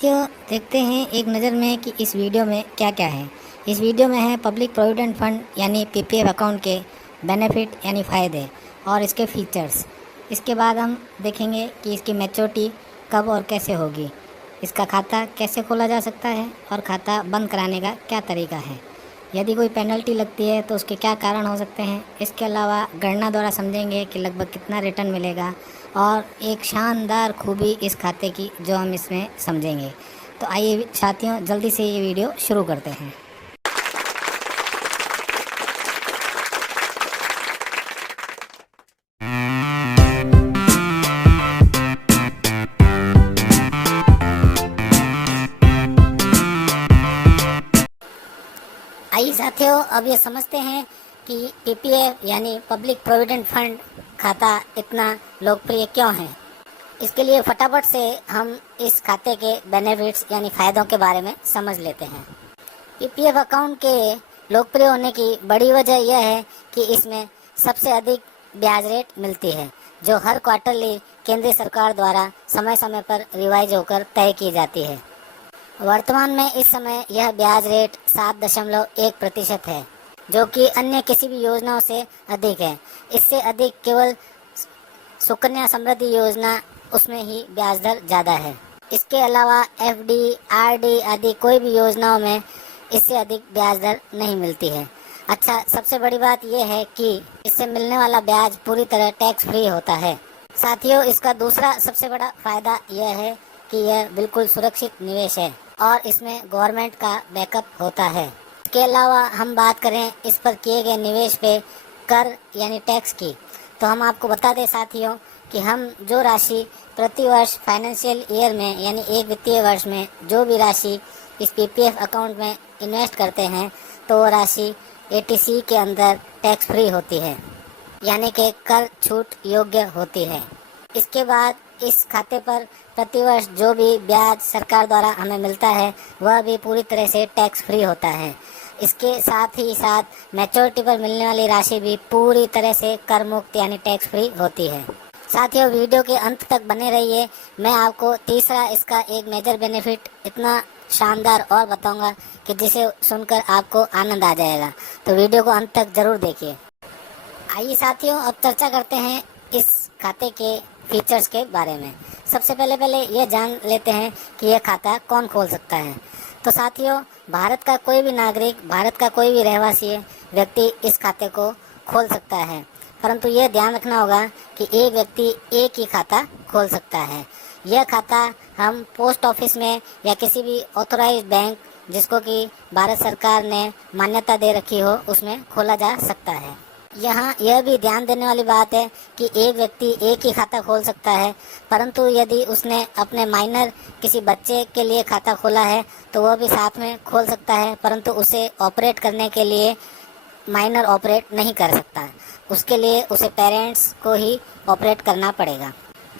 तो देखते हैं एक नज़र में कि इस वीडियो में क्या क्या है। इस वीडियो में है पब्लिक प्रोविडेंट फंड यानी पीपीएफ अकाउंट के बेनिफिट यानी फ़ायदे और इसके फीचर्स। इसके बाद हम देखेंगे कि इसकी मैच्योरिटी कब और कैसे होगी, इसका खाता कैसे खोला जा सकता है और खाता बंद कराने का क्या तरीका है, यदि कोई पेनल्टी लगती है तो उसके क्या कारण हो सकते हैं। इसके अलावा गणना द्वारा समझेंगे कि लगभग कितना रिटर्न मिलेगा और एक शानदार खूबी इस खाते की जो हम इसमें समझेंगे। तो आइए साथियों, जल्दी से ये वीडियो शुरू करते हैं। आइए साथियों, अब ये समझते हैं कि पीपीएफ यानी पब्लिक प्रोविडेंट फंड खाता इतना लोकप्रिय क्यों है। इसके लिए फटाफट से हम इस खाते के बेनिफिट्स यानी फ़ायदों के बारे में समझ लेते हैं। पीपीएफ अकाउंट के लोकप्रिय होने की बड़ी वजह यह है कि इसमें सबसे अधिक ब्याज रेट मिलती है, जो हर क्वार्टरली केंद्रीय सरकार द्वारा समय समय पर रिवाइज होकर तय की जाती है। वर्तमान में इस समय यह ब्याज रेट 7.1% है, जो कि अन्य किसी भी योजनाओं से अधिक है। इससे अधिक केवल सुकन्या समृद्धि योजना, उसमें ही ब्याज दर ज़्यादा है। इसके अलावा एफडी, आरडी आदि कोई भी योजनाओं में इससे अधिक ब्याज दर नहीं मिलती है। अच्छा, सबसे बड़ी बात यह है कि इससे मिलने वाला ब्याज पूरी तरह टैक्स फ्री होता है। साथियों, इसका दूसरा सबसे बड़ा फायदा यह है कि यह बिल्कुल सुरक्षित निवेश है और इसमें गवर्नमेंट का बैकअप होता है। इसके अलावा हम बात करें इस पर किए गए निवेश पे कर यानी टैक्स की, तो हम आपको बता दें साथियों कि हम जो राशि प्रति वर्ष फाइनेंशियल ईयर में यानी एक वित्तीय वर्ष में जो भी राशि इस पीपीएफ अकाउंट में इन्वेस्ट करते हैं, तो वो राशि एटीसी के अंदर टैक्स फ्री होती है, यानी कि कर छूट योग्य होती है। इसके बाद इस खाते पर प्रतिवर्ष जो भी ब्याज सरकार द्वारा हमें मिलता है वह भी पूरी तरह से टैक्स फ्री होता है। इसके साथ ही साथ मैच्योरिटी पर मिलने वाली राशि भी पूरी तरह से कर मुक्त यानी टैक्स फ्री होती है। साथियों, वीडियो के अंत तक बने रहिए। मैं आपको तीसरा इसका एक मेजर बेनिफिट इतना शानदार और बताऊंगा कि जिसे सुनकर आपको आनंद आ जाएगा, तो वीडियो को अंत तक जरूर देखिए। आइए साथियों, अब चर्चा करते हैं इस खाते के फीचर्स के बारे में। सबसे पहले यह जान लेते हैं कि यह खाता कौन खोल सकता है। तो साथियों, भारत का कोई भी नागरिक, भारत का कोई भी रहवासी व्यक्ति इस खाते को खोल सकता है, परंतु यह ध्यान रखना होगा कि एक व्यक्ति एक ही खाता खोल सकता है। यह खाता हम पोस्ट ऑफिस में या किसी भी ऑथोराइज्ड बैंक, जिसको कि भारत सरकार ने मान्यता दे रखी हो, उसमें खोला जा सकता है। यहाँ यह भी ध्यान देने वाली बात है कि एक व्यक्ति एक ही खाता खोल सकता है, परंतु यदि उसने अपने माइनर किसी बच्चे के लिए खाता खोला है तो वह भी साथ में खोल सकता है, परंतु उसे ऑपरेट करने के लिए माइनर ऑपरेट नहीं कर सकता। उसके लिए उसे पेरेंट्स को ही ऑपरेट करना पड़ेगा।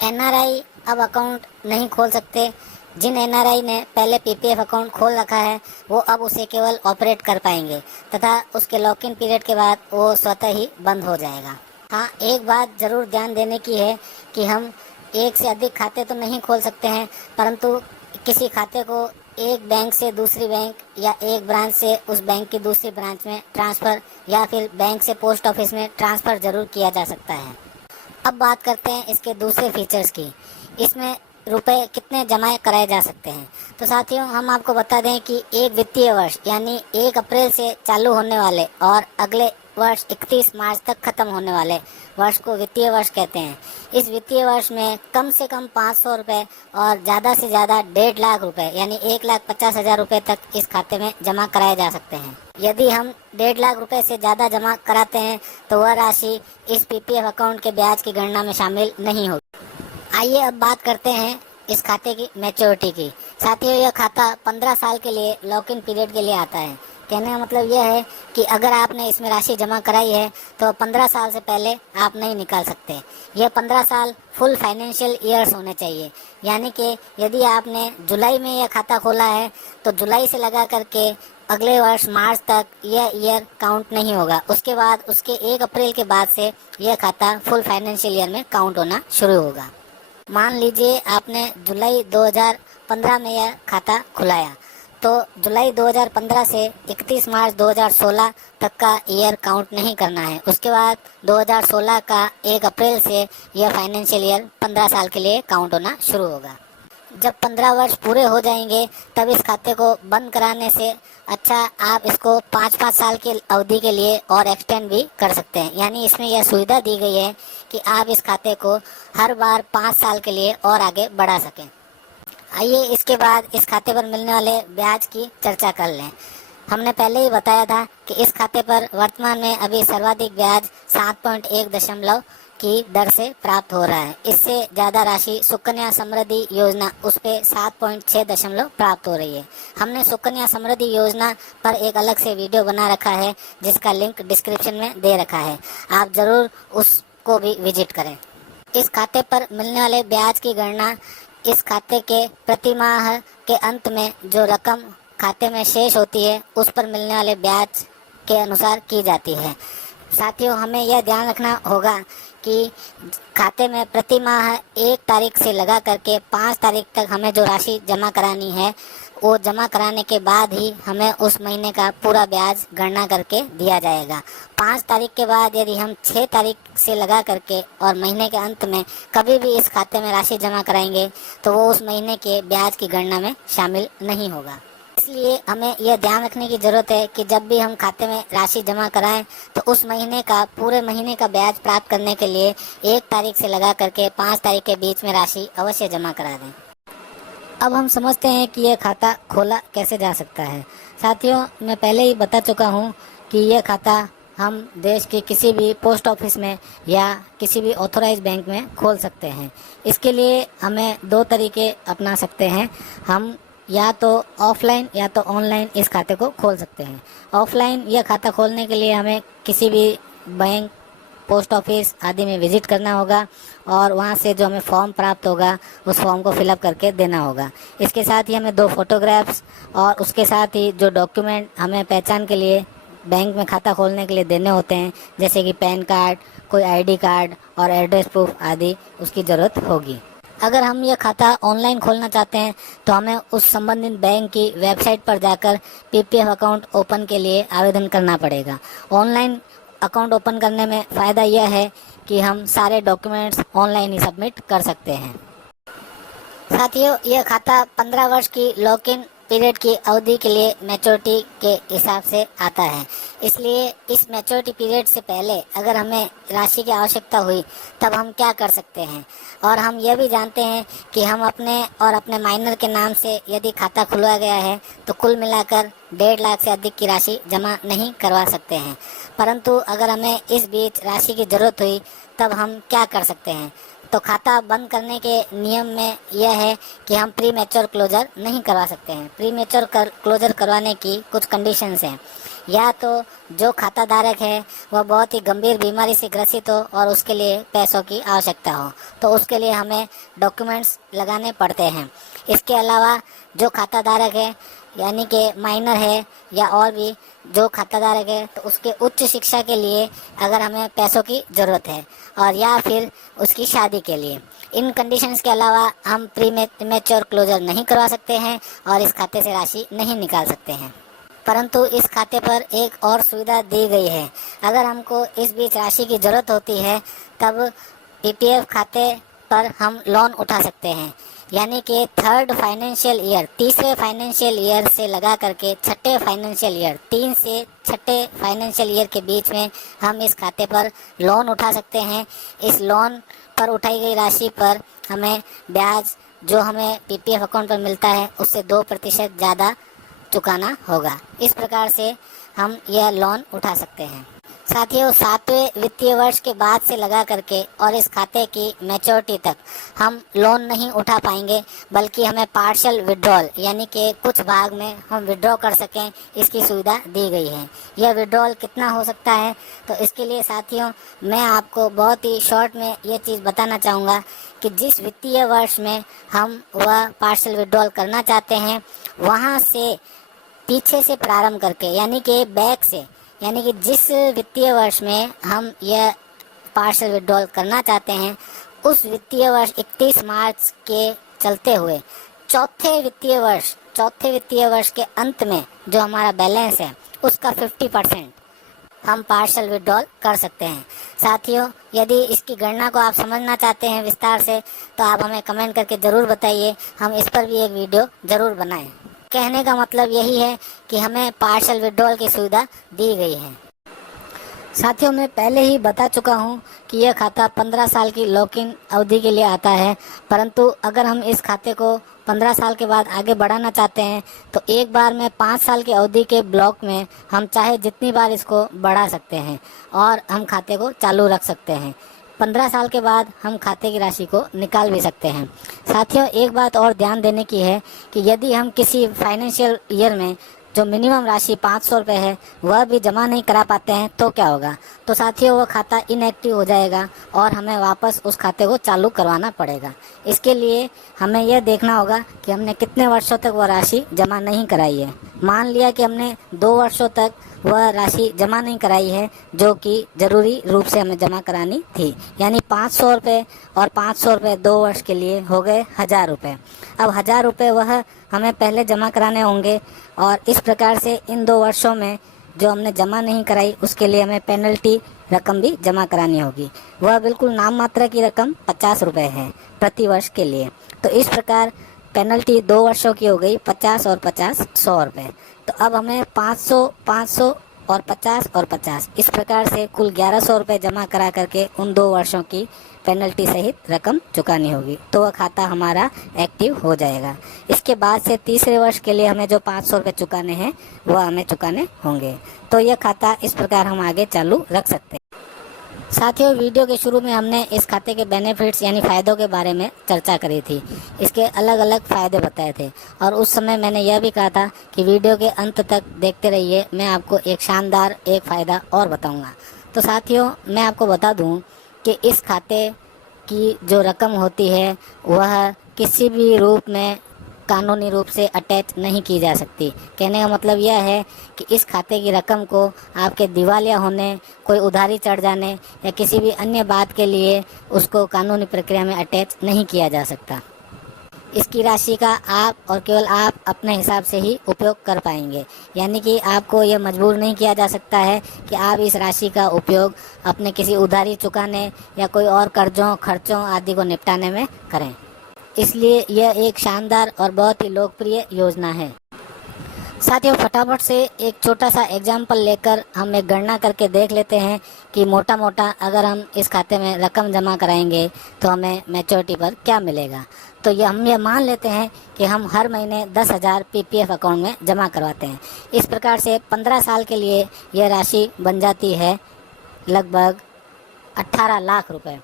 एनआरआई अब अकाउंट नहीं खोल सकते। जिन एनआरआई ने पहले पीपीएफ अकाउंट खोल रखा है वो अब उसे केवल ऑपरेट कर पाएंगे तथा उसके लॉक इन पीरियड के बाद वो स्वतः ही बंद हो जाएगा। हाँ, एक बात जरूर ध्यान देने की है कि हम एक से अधिक खाते तो नहीं खोल सकते हैं, परंतु किसी खाते को एक बैंक से दूसरी बैंक या एक ब्रांच से उस बैंक की दूसरी ब्रांच में ट्रांसफ़र या फिर बैंक से पोस्ट ऑफिस में ट्रांसफ़र जरूर किया जा सकता है। अब बात करते हैं इसके दूसरे फीचर्स की। इसमें रुपए कितने जमा कराए जा सकते हैं। तो साथियों, हम आपको बता दें कि एक वित्तीय वर्ष यानी 1 अप्रैल से चालू होने वाले और अगले वर्ष 31 मार्च तक खत्म होने वाले वर्ष को वित्तीय वर्ष कहते हैं। इस वित्तीय वर्ष में कम से कम 500 रुपये और ज़्यादा से ज़्यादा 1.5 लाख रुपये यानी 1,50,000 रुपये तक इस खाते में जमा कराए जा सकते हैं। यदि हम 1.5 लाख रुपए से ज़्यादा जमा कराते हैं तो वह राशि इस पीपीएफ अकाउंट के ब्याज की गणना में शामिल नहीं होगी। आइए अब बात करते हैं इस खाते की मैच्योरिटी की। साथियों, यह खाता 15 साल के लिए लॉक इन पीरियड के लिए आता है। कहने का मतलब यह है कि अगर आपने इसमें राशि जमा कराई है तो 15 साल से पहले आप नहीं निकाल सकते। यह 15 साल फुल फाइनेंशियल ईयर्स होने चाहिए, यानी कि यदि आपने जुलाई में यह खाता खोला है तो जुलाई से लगा करके अगले वर्ष मार्च तक यह ईयर काउंट नहीं होगा। उसके बाद उसके 1 अप्रैल के बाद से यह खाता फुल फाइनेंशियल ईयर में काउंट होना शुरू होगा। मान लीजिए आपने जुलाई 2015 में यह खाता खुलाया। तो जुलाई 2015 से 31 मार्च 2016 तक का ईयर काउंट नहीं करना है। उसके बाद 2016 का 1 अप्रैल से यह फाइनेंशियल ईयर 15 साल के लिए काउंट होना शुरू होगा। जब 15 वर्ष पूरे हो जाएंगे तब इस खाते को बंद कराने से अच्छा आप इसको 5-5 साल की अवधि के लिए और एक्सटेंड भी कर सकते हैं। यानी इसमें यह सुविधा दी गई है कि आप इस खाते को हर बार 5 साल के लिए और आगे बढ़ा सकें। आइए इसके बाद इस खाते पर मिलने वाले ब्याज की चर्चा कर लें। हमने पहले ही बताया था कि इस खाते पर वर्तमान में अभी सर्वाधिक ब्याज 7.1 की दर से प्राप्त हो रहा है। इससे ज़्यादा राशि सुकन्या समृद्धि योजना उस पे 7.6 प्राप्त हो रही है। हमने सुकन्या समृद्धि योजना पर एक अलग से वीडियो बना रखा है जिसका लिंक डिस्क्रिप्शन में दे रखा है, आप ज़रूर उसको भी विजिट करें। इस खाते पर मिलने वाले ब्याज की गणना इस खाते के प्रति माह के अंत में जो रकम खाते में शेष होती है उस पर मिलने वाले ब्याज के अनुसार की जाती है। साथियों, हमें यह ध्यान रखना होगा कि खाते में प्रति माह 1 तारीख से लगा करके 5 तारीख तक हमें जो राशि जमा करानी है वो जमा कराने के बाद ही हमें उस महीने का पूरा ब्याज गणना करके दिया जाएगा। 5 तारीख के बाद यदि हम 6 तारीख से लगा करके और महीने के अंत में कभी भी इस खाते में राशि जमा कराएंगे तो वो उस महीने के ब्याज की गणना में शामिल नहीं होगा। इसलिए हमें यह ध्यान रखने की ज़रूरत है कि जब भी हम खाते में राशि जमा कराएं तो उस महीने का पूरे महीने का ब्याज प्राप्त करने के लिए 1 तारीख से लगा करके 5 तारीख के बीच में राशि अवश्य जमा करा दें। अब हम समझते हैं कि यह खाता खोला कैसे जा सकता है। साथियों, मैं पहले ही बता चुका हूं कि यह खाता हम देश के किसी भी पोस्ट ऑफिस में या किसी भी ऑथोराइज बैंक में खोल सकते हैं। इसके लिए हमें 2 तरीके अपना सकते हैं। हम या तो ऑफलाइन या तो ऑनलाइन इस खाते को खोल सकते हैं। ऑफलाइन यह खाता खोलने के लिए हमें किसी भी बैंक, पोस्ट ऑफिस आदि में विजिट करना होगा और वहां से जो हमें फॉर्म प्राप्त होगा उस फॉर्म को फिलअप करके देना होगा। इसके साथ ही हमें 2 फोटोग्राफ्स और उसके साथ ही जो डॉक्यूमेंट हमें पहचान के लिए बैंक में खाता खोलने के लिए देने होते हैं, जैसे कि पैन कार्ड, कोई आईडी कार्ड और एड्रेस प्रूफ आदि, उसकी ज़रूरत होगी। अगर हम यह खाता ऑनलाइन खोलना चाहते हैं तो हमें उस संबंधित बैंक की वेबसाइट पर जाकर पीपीएफ अकाउंट ओपन के लिए आवेदन करना पड़ेगा। ऑनलाइन अकाउंट ओपन करने में फ़ायदा यह है कि हम सारे डॉक्यूमेंट्स ऑनलाइन ही सबमिट कर सकते हैं। साथियों, यह खाता 15 वर्ष की लॉक इन पीरियड की अवधि के लिए मैच्योरिटी के हिसाब से आता है। इसलिए इस मैच्योरिटी पीरियड से पहले अगर हमें राशि की आवश्यकता हुई तब हम क्या कर सकते हैं। और हम यह भी जानते हैं कि हम अपने और अपने माइनर के नाम से यदि खाता खुलवाया गया है तो कुल मिलाकर 1.5 लाख से अधिक की राशि जमा नहीं करवा सकते हैं। परंतु अगर हमें इस बीच राशि की ज़रूरत हुई तब हम क्या कर सकते हैं। तो खाता बंद करने के नियम में यह है कि हम प्री मैच्योर क्लोजर नहीं करवा सकते हैं। प्री मैच्योर क्लोजर करवाने की कुछ कंडीशंस हैं। या तो जो खाता धारक है वह बहुत ही गंभीर बीमारी से ग्रसित हो और उसके लिए पैसों की आवश्यकता हो, तो उसके लिए हमें डॉक्यूमेंट्स लगाने पड़ते हैं। इसके अलावा जो खाता धारक है यानी कि माइनर है या और भी जो खाताधारक है तो उसके उच्च शिक्षा के लिए अगर हमें पैसों की ज़रूरत है और या फिर उसकी शादी के लिए। इन कंडीशंस के अलावा हम प्री मैच्योर क्लोजर नहीं करवा सकते हैं और इस खाते से राशि नहीं निकाल सकते हैं। परंतु इस खाते पर एक और सुविधा दी गई है। अगर हमको इस बीच राशि की ज़रूरत होती है तब पीपीएफ खाते पर हम लोन उठा सकते हैं। यानी कि 3rd फाइनेंशियल ईयर, तीसरे फाइनेंशियल ईयर से लगा करके 6ठे फाइनेंशियल ईयर, 3 से 6ठे फाइनेंशियल ईयर के बीच में हम इस खाते पर लोन उठा सकते हैं। इस लोन पर उठाई गई राशि पर हमें ब्याज जो हमें पीपीएफ अकाउंट पर मिलता है उससे 2% ज़्यादा चुकाना होगा। इस प्रकार से हम यह लोन उठा सकते हैं। साथियों, 7वें वित्तीय वर्ष के बाद से लगा करके और इस खाते की मैच्योरिटी तक हम लोन नहीं उठा पाएंगे, बल्कि हमें पार्शियल विड्रॉल यानी कि कुछ भाग में हम विड्रॉ कर सकें, इसकी सुविधा दी गई है। यह विड्रॉल कितना हो सकता है, तो इसके लिए साथियों मैं आपको बहुत ही शॉर्ट में ये चीज़ बताना चाहूँगा कि जिस वित्तीय वर्ष में हम वह पार्शियल विड्रॉल करना चाहते हैं वहाँ से पीछे से प्रारंभ करके यानी कि बैक से, यानी कि जिस वित्तीय वर्ष में हम यह पार्शियल विड्रॉल करना चाहते हैं उस वित्तीय वर्ष 31 मार्च के चलते हुए चौथे वित्तीय वर्ष के अंत में जो हमारा बैलेंस है उसका 50% हम पार्शियल विड्रॉल कर सकते हैं। साथियों, यदि इसकी गणना को आप समझना चाहते हैं विस्तार से तो आप हमें कमेंट करके ज़रूर बताइए, हम इस पर भी एक वीडियो ज़रूर बनाएं। कहने का मतलब यही है कि हमें पार्शियल विड्रॉल की सुविधा दी गई है। साथियों, मैं पहले ही बता चुका हूं कि यह खाता 15 साल की लॉक इन अवधि के लिए आता है, परंतु अगर हम इस खाते को 15 साल के बाद आगे बढ़ाना चाहते हैं तो एक बार में 5 साल की अवधि के ब्लॉक में हम चाहे जितनी बार इसको बढ़ा सकते हैं और हम खाते को चालू रख सकते हैं। 15 साल के बाद हम खाते की राशि को निकाल भी सकते हैं। साथियों, एक बात और ध्यान देने की है कि यदि हम किसी फाइनेंशियल ईयर में जो मिनिमम राशि 500 रुपये है वह भी जमा नहीं करा पाते हैं तो क्या होगा? तो साथियों, वह खाता इनएक्टिव हो जाएगा और हमें वापस उस खाते को चालू करवाना पड़ेगा। इसके लिए हमें यह देखना होगा कि हमने कितने वर्षों तक वह राशि जमा नहीं कराई है। मान लिया कि हमने 2 वर्षों तक वह राशि जमा नहीं कराई है जो कि ज़रूरी रूप से हमें जमा करानी थी, यानी 500 रुपये और 500 रुपये 2 वर्ष के लिए हो गए 1000 रुपये। अब 1000 रुपये वह हमें पहले जमा कराने होंगे और इस प्रकार से इन 2 वर्षों में जो हमने जमा नहीं कराई उसके लिए हमें पेनल्टी रकम भी जमा करानी होगी। वह बिल्कुल नाम मात्र की रकम 50 रुपये है प्रति वर्ष के लिए। तो इस प्रकार पेनल्टी 2 वर्षों की हो गई 50 और 50 100 रुपये। तो अब हमें 500, 500 और 50 और 50 इस प्रकार से कुल 1100 रुपये जमा करा करके उन 2 वर्षों की पेनल्टी सहित रकम चुकानी होगी, तो वह खाता हमारा एक्टिव हो जाएगा। इसके बाद से तीसरे वर्ष के लिए हमें जो 500 रुपये चुकाने हैं वह हमें चुकाने होंगे। तो यह खाता इस प्रकार हम आगे चालू रख सकते हैं। साथियों, वीडियो के शुरू में हमने इस खाते के बेनिफिट्स यानी फ़ायदों के बारे में चर्चा करी थी। इसके अलग अलग फ़ायदे बताए थे और उस समय मैंने यह भी कहा था कि वीडियो के अंत तक देखते रहिए, मैं आपको एक शानदार एक फ़ायदा और बताऊंगा। तो साथियों, मैं आपको बता दूं कि इस खाते की जो रकम होती है वह किसी भी रूप में कानूनी रूप से अटैच नहीं की जा सकती। कहने का मतलब यह है कि इस खाते की रकम को आपके दिवालिया होने, कोई उधारी चढ़ जाने या किसी भी अन्य बात के लिए उसको कानूनी प्रक्रिया में अटैच नहीं किया जा सकता। इसकी राशि का आप और केवल आप अपने हिसाब से ही उपयोग कर पाएंगे, यानी कि आपको यह मजबूर नहीं किया जा सकता है कि आप इस राशि का उपयोग अपने किसी उधारी चुकाने या कोई और कर्जों खर्चों आदि को निपटाने में करें। इसलिए यह एक शानदार और बहुत ही लोकप्रिय योजना है। साथियों, फटाफट से एक छोटा सा एग्जाम्पल लेकर हम एक गणना करके देख लेते हैं कि मोटा मोटा अगर हम इस खाते में रकम जमा कराएंगे तो हमें मैच्योरिटी पर क्या मिलेगा। तो हम ये मान लेते हैं कि हम हर महीने 10,000 पीपीएफ अकाउंट में जमा करवाते हैं। इस प्रकार से 15 साल के लिए यह राशि बन जाती है लगभग 18 लाख रुपए।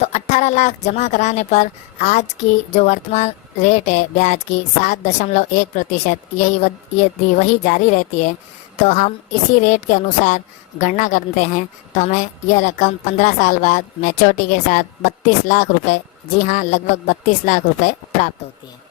तो 18 लाख जमा कराने पर आज की जो वर्तमान रेट है ब्याज की 7.1%, यदि वही जारी रहती है तो हम इसी रेट के अनुसार गणना करते हैं तो हमें यह रकम 15 साल बाद मैच्योरिटी के साथ 32 लाख रुपए, जी हाँ लगभग 32 लाख रुपए प्राप्त होती है।